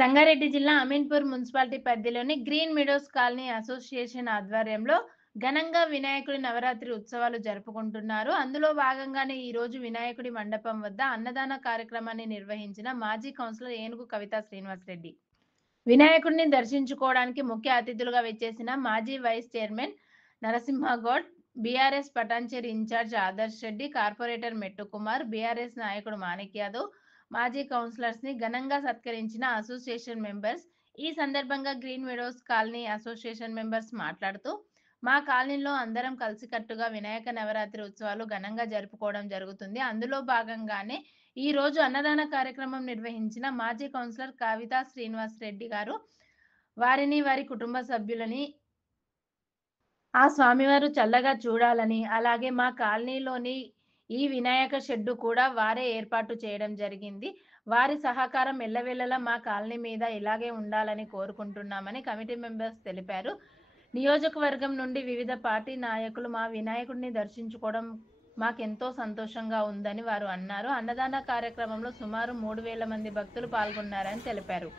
సంగారెడ్డి జిల్లా అమీన్పూర్ మున్సిపాలిటీ పరిధిలోని green meadows colony association ఆధ్వర్యంలో ఘనంగా వినాయకుడి నవరాత్రి ఉత్సవాలు జరుపుకుంటున్నారు. అందులో భాగంగానే ఈ రోజు వినాయకుడి మండపం వద్ద అన్నదాన కార్యక్రమాన్ని నిర్వహించిన మాజీ కౌన్సిలర్ ఏనుగు కవితా శ్రీనివాసరెడ్డి. వినాయకుడిని దర్శించుకోవడానికి ముఖ్య అతిథులుగా విచ్చేసిన మాజీ vice chairman Narasimha Goud, BRS Patancheru incharge Adarsh Reddy, corporator Mettu Kumar, BRS నాయకుడు మాణిక్ యాదవ్, మాజీ కౌన్సిలర్స్ ని ఘనంగా సత్కరించిన అసోసియేషన్ మెంబర్స్. ఈ సందర్భంగా green meadows colony association members మాట్లాడుతూ, మా కాలనీలో అందరం కలిసికట్టుగా వినాయక నవరాత్రి ఉత్సవాలు ఘనంగా జరుపుకోవడం జరుగుతుంది. అందులో భాగంగానే ఈ రోజు అన్నదాన కార్యక్రమం నిర్వహించిన మాజీ కౌన్సిలర్ కవితా శ్రీనివాస్ రెడ్డి గారు వారిని, వారి కుటుంబ సభ్యులని ఆ స్వామివారు చల్లగా చూడాలని, అలాగే మా కాలనీలోని ఈ వినాయక షెడ్డు కూడా వారే ఏర్పాటు చేయడం జరిగింది. వారి సహకారం ఎల్లవేళలా మా కాలనీ మీద ఇలాగే ఉండాలని కోరుకుంటున్నామని కమిటీ మెంబర్స్ తెలిపారు. నియోజకవర్గం నుండి వివిధ పార్టీ నాయకులు మా వినాయకుడిని దర్శించుకోవడం మాకెంతో సంతోషంగా ఉందని వారు అన్నారు. అన్నదాన కార్యక్రమంలో సుమారు 3000 మంది భక్తులు పాల్గొన్నారని తెలిపారు.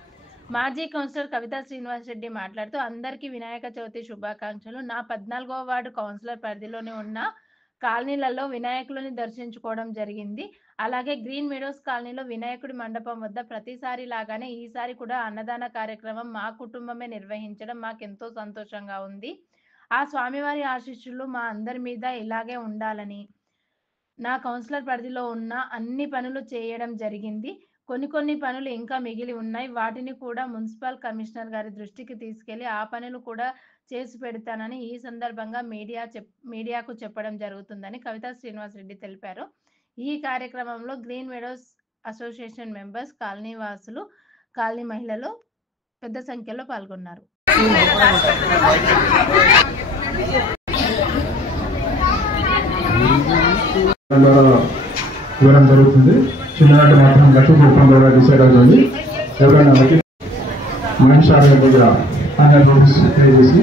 మాజీ కౌన్సిలర్ కవితా శ్రీనివాస్ రెడ్డి మాట్లాడుతూ, అందరికీ వినాయక చవితి శుభాకాంక్షలు. నా 14వ వార్డు కౌన్సిలర్ పరిధిలోని ఉన్న కాలనీలలో వినాయకులని దర్శించుకోవడం జరిగింది. అలాగే గ్రీన్ మీడోస్ కాలనీలో వినాయకుడి మండపం వద్ద ప్రతిసారి లాగానే ఈసారి కూడా అన్నదాన కార్యక్రమం మా కుటుంబమే నిర్వహించడం మాకెంతో సంతోషంగా ఉంది. ఆ స్వామివారి ఆశీస్సులు మా అందరి మీద ఇలాగే ఉండాలని, నా కౌన్సిలర్ పరిధిలో ఉన్న అన్ని పనులు చేయడం జరిగింది. కొన్ని పనులు ఇంకా మిగిలి ఉన్నాయి. వాటిని కూడా మున్సిపల్ కమిషనర్ గారి దృష్టికి తీసుకెళ్లి ఆ పనులు కూడా చేసి పెడతానని ఈ సందర్భంగా మీడియాకు చెప్పడం జరుగుతుందని కవితా శ్రీనివాస్ రెడ్డి తెలిపారు. ఈ కార్యక్రమంలో green meadows association members, colony వాసులు, కాలనీ మహిళలు పెద్ద సంఖ్యలో పాల్గొన్నారు. ఇవ్వడం జరుగుతుంది. చిన్ననాటి మాత్రం గట్టి రూపంలో డిసైడ్ అవుతుంది. ఎవరైనా మనిషి దగ్గర 100 రూపీస్ పే చేసి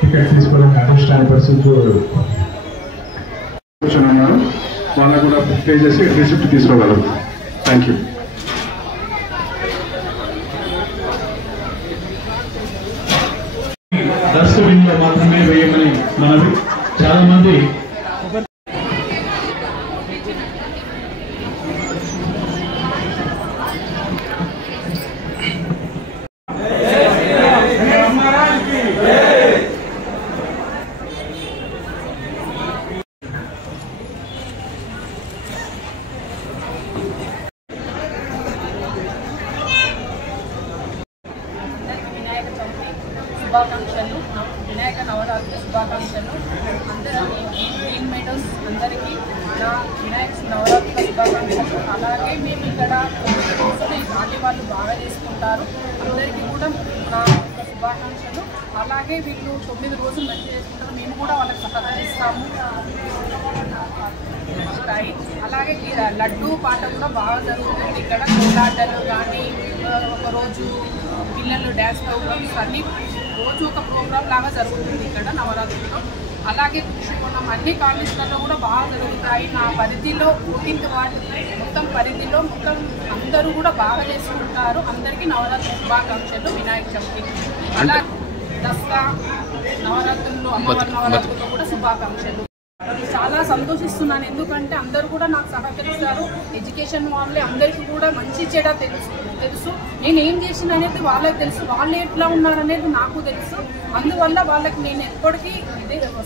టికెట్ తీసుకోవడానికి అదృష్టాన్ని పరిస్థితున్నారు. వాళ్ళకు కూడా పే చేసి రిసిప్ట్ తీసుకోగలరు. Thank you. డస్ట్బిన్ లో మాత్రమే వేయమని మనవి. చాలా మంది శుభాకాంక్షలు, వినాయక నవరాత్రి శుభాకాంక్షలు. అందరికీ గ్రీన్ మీడోస్ అందరికీ నా వినాయక నవరాత్రి శుభాకాంక్షలు. అలాగే మేము ఇక్కడ 9 రోజులు ఈ పార్టీ వాళ్ళు బాగా చేసుకుంటారు. అందరికీ కూడా నా శుభాకాంక్షలు. అలాగే వీళ్ళు 9 రోజులు మంచిగా చేసుకుంటారు. మేము కూడా వాళ్ళకి సహకరిస్తాము. అలాగే లడ్డూ పాట కూడా బాగా జరుగుతుంది ఇక్కడ. కోలాటలు కానీ, ఒకరోజు పిల్లలు డ్యాన్స్ ప్రోగ్రామ్స్ అన్నీ రోజు ఒక ప్రోగ్రామ్ లాగా జరుగుతుంది ఇక్కడ నవరాత్రిలో. అలాగే దృష్టికోణం అన్ని కాలేజీలలో కూడా బాగా జరుగుతాయి. నా పరిధిలో 14th వార్డు మొత్తం పరిధిలో అందరూ కూడా బాగా చేసుకుంటారు. అందరికీ నవరాత్రి శుభాకాంక్షలు, వినాయక చవితి. అలాగే దసరా నవరాత్రులు, అమ్మవారి నవరాత్రులు కూడా శుభాకాంక్షలు. చాలా సంతోషిస్తున్నాను, ఎందుకంటే అందరూ కూడా నాకు సహకరిస్తారు. ఎడ్యుకేషన్ వాళ్ళే అందరికీ కూడా మంచి చెడ తెలుసు. నేను ఏం చేసిన అనేది వాళ్ళకి తెలుసు, వాళ్ళు ఎట్లా ఉన్నారనేది నాకు తెలుసు. అందువల్ల వాళ్ళకి నేను ఎప్పటికీ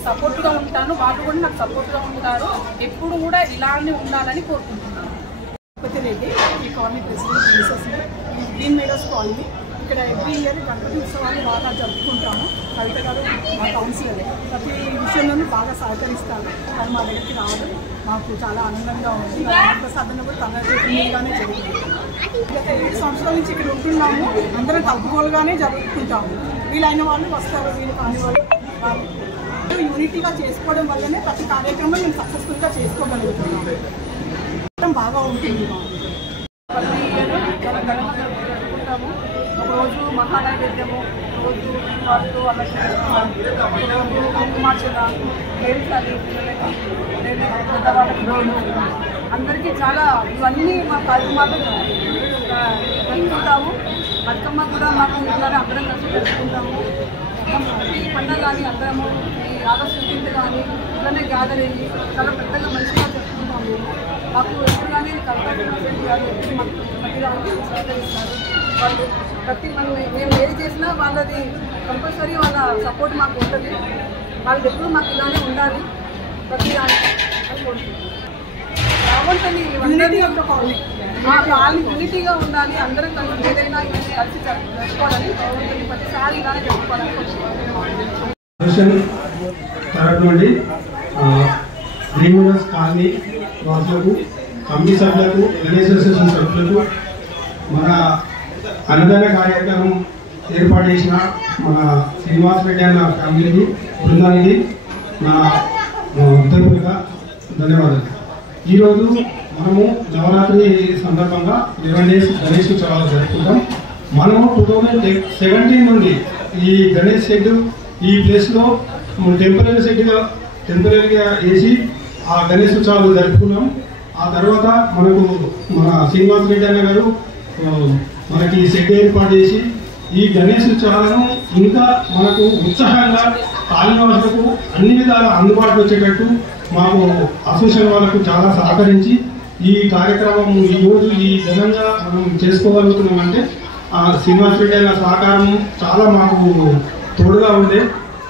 సపోర్ట్గా ఉంటాను, వాళ్ళు కూడా నాకు సపోర్ట్గా ఉంటారు. ఎప్పుడు కూడా ఇలానే ఉండాలని కోరుకుంటున్నాను. రెడ్డి, ఈ colony president, green meadows colony. ఇక్కడ ఎవ్రీ ఇయర్ గణపతి ఉత్సవాలు బాగా జరుపుకుంటాము. కవిత గారు మా కౌన్సిలర్ ప్రతి విషయంలోనూ బాగా సహకరిస్తారు. కానీ మా దగ్గరికి రావడం మాకు చాలా ఆనందంగా ఉంది. ప్రసాదన కూడా తన చేతులుగానే జరిగింది. గత 7 సంవత్సరాల నుంచి ఇక్కడ ఉంటున్నాము. అందరం కలుపుకోలుగానే జరుపుకుంటాము. వీలైన వాళ్ళు వస్తారు, వీళ్ళు కాని వాళ్ళు యూనిటీగా చేసుకోవడం వల్లనే ప్రతి కార్యక్రమం మేము సక్సెస్ఫుల్గా చేసుకోగలుగుతున్నాము. బాగా ఉంటుంది. ప్రతి ఇయర్ చాలా ఘనంగా జరుపుకుంటాము. ఒకరోజు మహానైవేద్యము, రోజు వాళ్ళు రోజు కుంకుమార్చన, గేమ్స్ అని పిల్లలకి, పెద్దవాళ్ళకి అందరికీ చాలా ఇవన్నీ మా కార్యక్రమాలు జరుపుకుంటాము. బతుకమ్మ కూడా మాకు ఇట్లానే అందరం కలిసి జరుపుకుంటాము. ఈ పండుగ కానీ అందరము ఈ ఆగస్టు 15 కానీ ఇట్లానే గ్యాదర్ అయ్యి చాలా పెద్దగా మంచిగా జరుపుకుంటాము. మాకు ఎప్పుడు కానీ కలెక్టర్ గారు ఎప్పుడు మాకు మట్టిగా సహకరిస్తారు. వాళ్ళు ప్రతి మేము ఏది చేసినా వాళ్ళది కంపల్సరీ వాళ్ళ సపోర్ట్ మాకు ఉంటుంది. వాళ్ళు ఎప్పుడు మాకు ఇలానే ఉండాలి. ప్రతి బాగుంటుంది యూనిటీగా ఉండాలి. అందరం కలిసి ఏదైనా కలిసి జరుపుకోవాలని బాగుంటుంది. ప్రతిసారి ఇలానే జరుపుకోవాలని గ్రీన్ మీడోస్ కాలనీ వాసులకు, కమిటీ సభ్యులకు, గణేష్ అసోసియేషన్ సభ్యులకు, మన అన్నదాన కార్యక్రమం ఏర్పాటు చేసిన మన శ్రీనివాస్ రెడ్డి అన్న ఫ్యామిలీకి, బృందానికి నా హృదయపూర్వక ధన్యవాదాలు. ఈరోజు మనము నవరాత్రి సందర్భంగా 11 days గణేష్ ఉత్సవాలు జరుపుకుంటాం. మనము 2017 నుండి ఈ గణేష్ షెడ్ ఈ ప్లేస్లో టెంపరీగా వేసి ఆ గణేష్ ఉత్సవాలు జరుపుకున్నాం. ఆ తర్వాత మనకు మన శ్రీనివాస్ రెడ్డి అన్న గారు మనకి షెడ్ ఏర్పాటు చేసి ఈ గణేష్ ఉత్సవాలను ఇంకా మనకు ఉత్సాహంగా కాలనివాసులకు అన్ని విధాల అందుబాటులో వచ్చేటట్టు మాకు అసోసియేషన్ వాళ్ళకు చాలా సహకరించి ఈ కార్యక్రమం ఈరోజు ఈ ఘనంగా మనం చేసుకోగలుగుతున్నామంటే శ్రీనివాస్ రెడ్డి అన్న సహకారం చాలా మాకు తోడుగా ఉండే.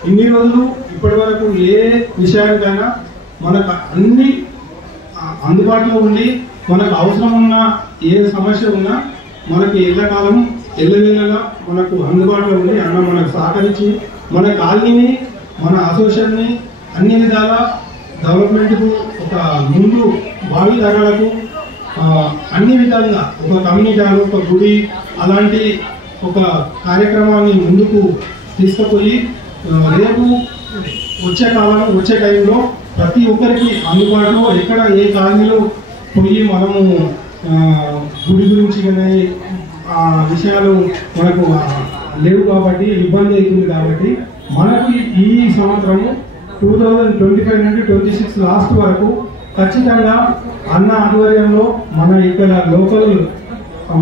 ఇన్ని రోజులు ఇప్పటి వరకు ఏ విషయానికైనా మనకు అన్ని అందుబాటులో ఉండి మనకు అవసరం ఉన్న ఏ సమస్య ఉన్నా మనకి ఎల్లకాలం ఎల్లవేళలా మనకు అందుబాటులో ఉండి అన్న మనకు సహకరించి మన కాలనీని, మన అసోసియేషన్ని అన్ని విధాల డెవలప్మెంట్కు ఒక ముందు భావి తరాలకు అన్ని విధాలుగా ఒక కమ్యూనిటీ హాల్, ఒక గుడి అలాంటి ఒక కార్యక్రమాన్ని ముందుకు తీసుకుపోయి రేపు వచ్చే టైంలో ప్రతి ఒక్కరికి అందుబాటులో ఎక్కడ ఏ కాలనీలో పోయి మనము గుడి గురించి కానీ విషయాలు మనకు లేవు కాబట్టి ఇబ్బంది అవుతుంది. కాబట్టి మనకు ఈ సంవత్సరము 2025 నుండి 26 లాస్ట్ వరకు ఖచ్చితంగా అన్న ఆధ్వర్యంలో మన ఇక్కడ లోకల్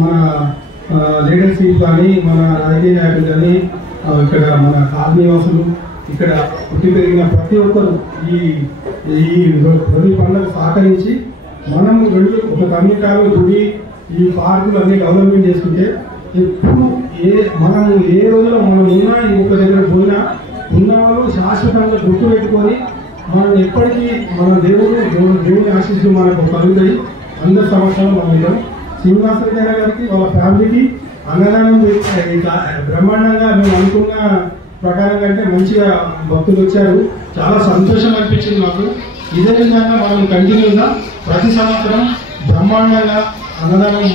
మన లీడర్షిప్ కానీ, మన రాజకీయ నాయకులు కానీ, ఇక్కడ మన కాలనీవాసులు, ఇక్కడ పుట్టి పెరిగిన ప్రతి ఒక్కరు ఈ ప్రతి పండుగ సహకరించి మనం ఒక కమ్యూనిటీ గుడి ఈ పార్కులు అన్ని డెవలప్మెంట్ చేసుకుంటే ఎప్పుడు మనము ఏ రోజులో మనం ఉన్నా ఇంకొక దగ్గర పోయినా ఉన్నవాళ్ళు శాశ్వతంగా గుర్తు పెట్టుకొని మనం ఎప్పటికీ మన దేవుని ఆశీస్సులు మనకు కలుగుతాయి. అందరి సంవత్సరాలు మనం ఇద్దాం. శ్రీనివాస రెడ్డి గారికి వాళ్ళ ఫ్యామిలీకి అన్నదానం బ్రహ్మాండంగా మేము అనుకున్న ప్రకారం కంటే మంచిగా భక్తులు వచ్చారు. చాలా సంతోషం అనిపించింది మాకు. ఇదే విధంగా మనం కంటిన్యూగా ప్రతి సంవత్సరం బ్రహ్మాండంగా అన్నదానం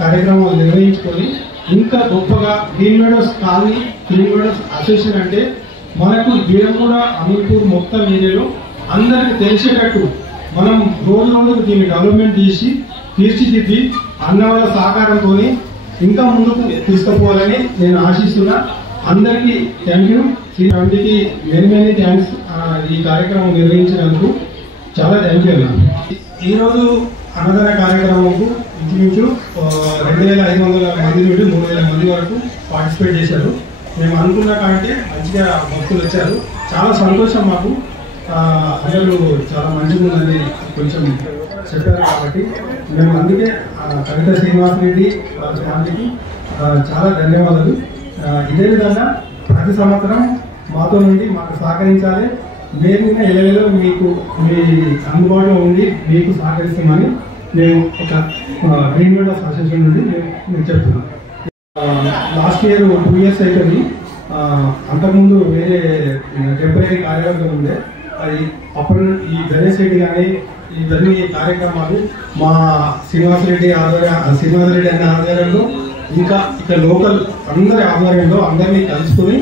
కార్యక్రమాలు నిర్వహించుకొని ఇంకా గొప్పగా green meadows colony, green meadows association అంటే మనకు బీరంగూడ, అమీర్పూర్ మొత్తం ఏరియాలో అందరికి తెలిసేటట్టు మనం రోజుకు దీన్ని డెవలప్మెంట్ చేసి తీర్చిదిద్ది అన్న వాళ్ళ సహకారంతో ఇంకా ముందుకు తీసుకుపోవాలని నేను ఆశిస్తున్నా. అందరికీ థ్యాంక్ యూ. శ్రీ ఫ్యామిలీకి మెనీ థ్యాంక్స్. ఈ కార్యక్రమం నిర్వహించినందుకు చాలా థ్యాంక్ యూ అన్న. ఈరోజు అన్నదాన కార్యక్రమంకు ఇంచుమించు 2500 మంది నుండి 3000 మంది వరకు పార్టిసిపేట్ చేశారు. మేము అనుకున్న కంటే మంచిగా భక్తులు వచ్చారు. చాలా సంతోషం మాకు. అందరూ చాలా మంచిగా ఉందని కొంచెం చెప్పారు కాబట్టి మేము అందుకే కవిత శ్రీనివాస్ రెడ్డి వాళ్ళ ఫ్యామిలీకి చాలా ధన్యవాదాలు. ఇదే విధంగా ప్రతి సంవత్సరం మాతో నుండి మాకు సహకరించాలి. మేము ఎలాగో మీకు మీ అందుబాటులో ఉండి మీకు సహకరిస్తామని మేము ఒక గ్రీన్ మీడోస్ అసోసియేషన్ నుండి మేము చెప్తున్నాం. లాస్ట్ ఇయర్ 2 years అవుతుంది. అంతకుముందు వేరే టెంపరీ కార్యవర్గం ఉండే అది అప్పుడు ఈ గణేష్ రెడ్డి కానీ ఇవన్నీ కార్యక్రమాలు మా శ్రీనివాస్ రెడ్డి అన్న ఆధ్వర్యంలో ఇంకా ఇక్కడ లోకల్ అందరి ఆధ్వర్యంలో అందరినీ కలుసుకొని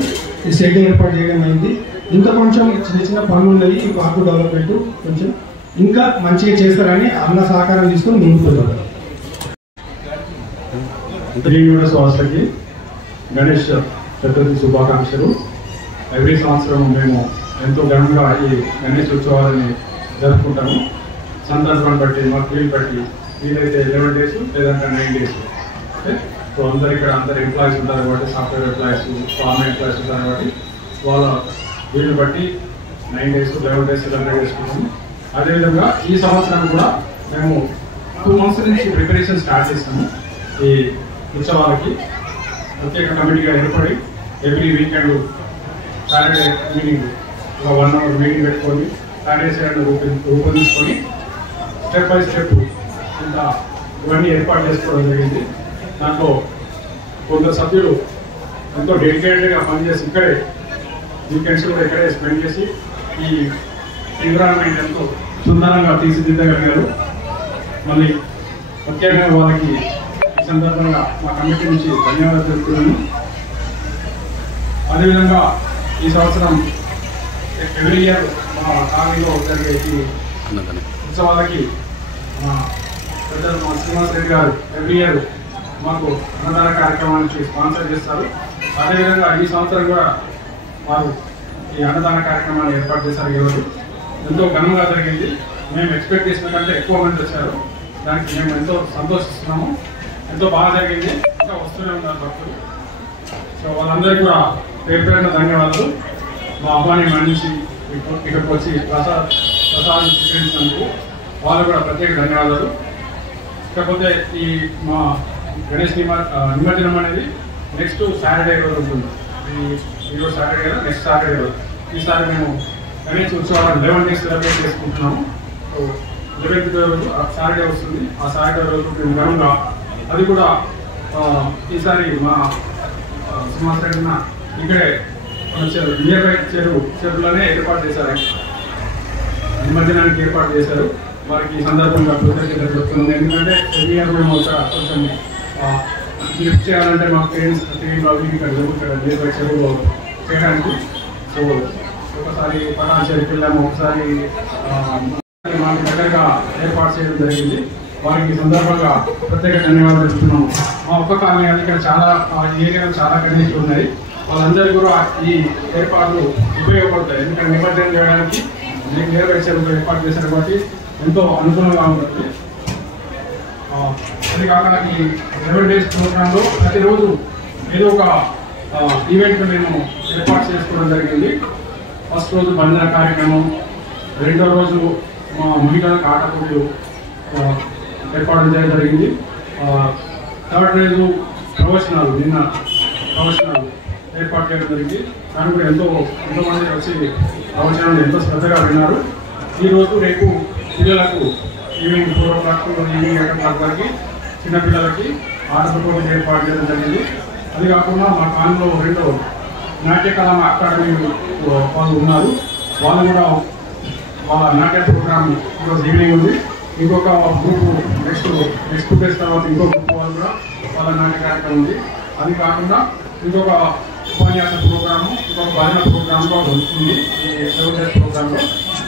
ఈ షెడ్ ఏర్పాటు చేయడం అయింది. ఇంకా కొంచెం చిన్న పనులు ఉన్నాయి. ఈ పార్కు డెవలప్మెంట్ కొంచెం ఇంకా మంచిగా చేస్తారని అన్న సహకారం తీసుకొని ముందుకు పోతారు. గ్రీన్ మీడోస్ వాసులకి గణేష్ చతుర్థి శుభాకాంక్షలు. ఎవ్రీ సంవత్సరం మేము ఎంతో ఘనంగా ఈ గణేష్ ఉత్సవాలని జరుపుకుంటాము. సందర్భాన్ని బట్టి మాకు వీలు బట్టి వీలైతే 11 days లేదంటే 9 days. సో అందరు ఇక్కడ అందరు ఎంప్లాయీస్ ఉంటారు కాబట్టి సాఫ్ట్వేర్ ఎంప్లాయీస్, ఫార్మా ఎంప్లాయీస్ ఉంటారు కాబట్టి వాళ్ళ వీళ్ళు బట్టి 9 days 11 days సెలబ్రేట్ చేసుకుంటాము. అదేవిధంగా ఈ సంవత్సరం కూడా మేము 2 months నుంచి ప్రిపరేషన్ స్టార్ట్ చేస్తాము. ఈ ఉత్సవాలకి ప్రత్యేక కమిటీగా ఏర్పడి ఎవ్రీ వీకెండ్ సాటర్డే ఈవినింగ్ ఒక 1 hour మీటింగ్ పెట్టుకొని సాటర్డే రూపొందించుకొని స్టెప్ బై స్టెప్ ఇంత ఇవన్నీ ఏర్పాటు చేసుకోవడం జరిగింది. దాంట్లో కొందరు సభ్యులు ఎంతో డెడికేటెడ్గా పనిచేసి ఇక్కడే వీకెండ్స్ కూడా ఇక్కడే స్పెండ్ చేసి ఈ ఎన్విరాన్మెంట్ ఎంతో సుందరంగా తీర్చిదిద్దగలిగారు. మళ్ళీ ప్రత్యేకంగా వాళ్ళకి ఈ సందర్భంగా మా కమిటీ నుంచి ధన్యవాదాలు తెలుపుతున్నాను. అదేవిధంగా ఈ సంవత్సరం ఎవ్రీ ఇయర్ మా కాలనీలో జరిగే ఈ ఉత్సవాలకి మా పెద్దలు మా శ్రీనివాస్ రెడ్డి గారు ఎవ్రీ ఇయర్ మాకు అన్నదాన కార్యక్రమానికి స్పాన్సర్ చేస్తారు. అదేవిధంగా ఈ సంవత్సరం కూడా వారు ఈ అన్నదాన కార్యక్రమాన్ని ఏర్పాటు చేశారు. ఈరోజు ఎంతో ఘనంగా జరిగింది. మేము ఎక్స్పెక్ట్ చేసిన కంటే ఎక్కువ మంది వచ్చారు. దానికి మేము ఎంతో సంతోషిస్తున్నాము. ఎంతో బాగా జరిగింది. ఇంకా వస్తూనే ఉన్నారు భక్తులు. సో వాళ్ళందరికీ కూడా పేరు పేరున ధన్యవాదాలు. మా అమ్మాయిని మన్నించి ఇక్కడికి వచ్చి ప్రసాదం స్వీకరించినందుకు వాళ్ళు కూడా ప్రత్యేక ధన్యవాదాలు. కాకపోతే ఈ మా గణేష్ నిమజ్జనం అనేది నెక్స్ట్ సాటర్డే రోజు ఉంటుంది. ఈరోజు సాటర్డే కదా, నెక్స్ట్ సాటర్డే రోజు. ఈసారి మేము గణేష్ ఉత్సవాలను 11 days సెలబ్రేట్ చేసుకుంటున్నాము. సో 11th రోజు సాటర్డే వస్తుంది. ఆ సాటర్డే రోజు మేము ఘనంగా అది కూడా ఈసారి మా సింహాసన ఇక్కడే నియర్ బై చెరువులోనే ఏర్పాటు చేశారు. నిమజ్జనానికి ఏర్పాటు చేశారు. వారికి ఈ సందర్భంగా కృతజ్ఞతలు చెప్తున్నాను. ఎందుకంటే ఎవ్రీ ఇయర్ మేము కొంచెం లిఫ్ట్ చేయాలంటే మా పేరెంట్స్ ఇక్కడ జరుగుతారు నియర్ బై చెరువులో చేయడానికి. సో ఒకసారి పటాన్చేరికి వెళ్ళాము, ఒకసారి మాకు దగ్గరగా ఏర్పాటు చేయడం జరిగింది. వారికి ఈ సందర్భంగా ప్రత్యేక ధన్యవాదాలు చెప్తున్నాము. మా ఒక్క కాలనీ ఇక్కడ చాలా ఏరియాలు చాలా గణేష్ ఉన్నాయి. వాళ్ళందరూ కూడా ఈ ఏర్పాట్లు ఉపయోగపడతాయి. ఎందుకంటే నిమజ్జనం చేయడానికి నియర్ బై చెరువులో ఏర్పాటు చేశారు కాబట్టి ఎంతో అనుకూలంగా ఉంటుంది. అది కాక ఈ 11 days ప్రోగ్రాంలో ప్రతిరోజు ఏదో ఒక ఈవెంట్ మేము ఏర్పాటు చేసుకోవడం జరిగింది. ఫస్ట్ రోజు బంధన కార్యక్రమం, రెండో రోజు మా మహిళలకు ఆట పోటీలు ఏర్పాటు చేయడం జరిగింది. థర్డ్ రోజు ప్రవచనాలు, నిన్న ప్రవచనాలు ఏర్పాటు చేయడం జరిగింది. దానికి కూడా ఎంతోమంది వచ్చి ప్రవచనాలు ఎంతో శ్రద్ధగా విన్నారు. ఈరోజు రేపు పిల్లలకు ఈవినింగ్ 4 o'clock ఈవినింగ్ 8 o'clock వరకు చిన్నపిల్లలకి ఆట పోటీలు ఏర్పాటు చేయడం జరిగింది. అది కాకుండా మా కాలంలో 2 నాట్యకళా అకాడమీ వాళ్ళు ఉన్నారు. వాళ్ళు కూడా వాళ్ళ నాట్య ప్రోగ్రామ్ ఈరోజు ఈవినింగ్ ఉంది. ఇంకొక గ్రూప్ నెక్స్ట్ డేస్ తర్వాత ఇంకో గ్రూప్ వాళ్ళు కూడా వాళ్ళ నాట్య కార్యక్రమం ఉంది. అది కాకుండా ఇంకొక ఉపన్యాస ప్రోగ్రాము, ఇంకొక భజన ప్రోగ్రామ్ కూడా ఉంది ఈ 11 days ప్రోగ్రాంలో.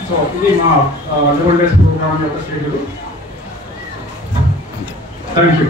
సో ఇది మా 11 days ప్రోగ్రామ్ యొక్క షెడ్యూల్. Thank you.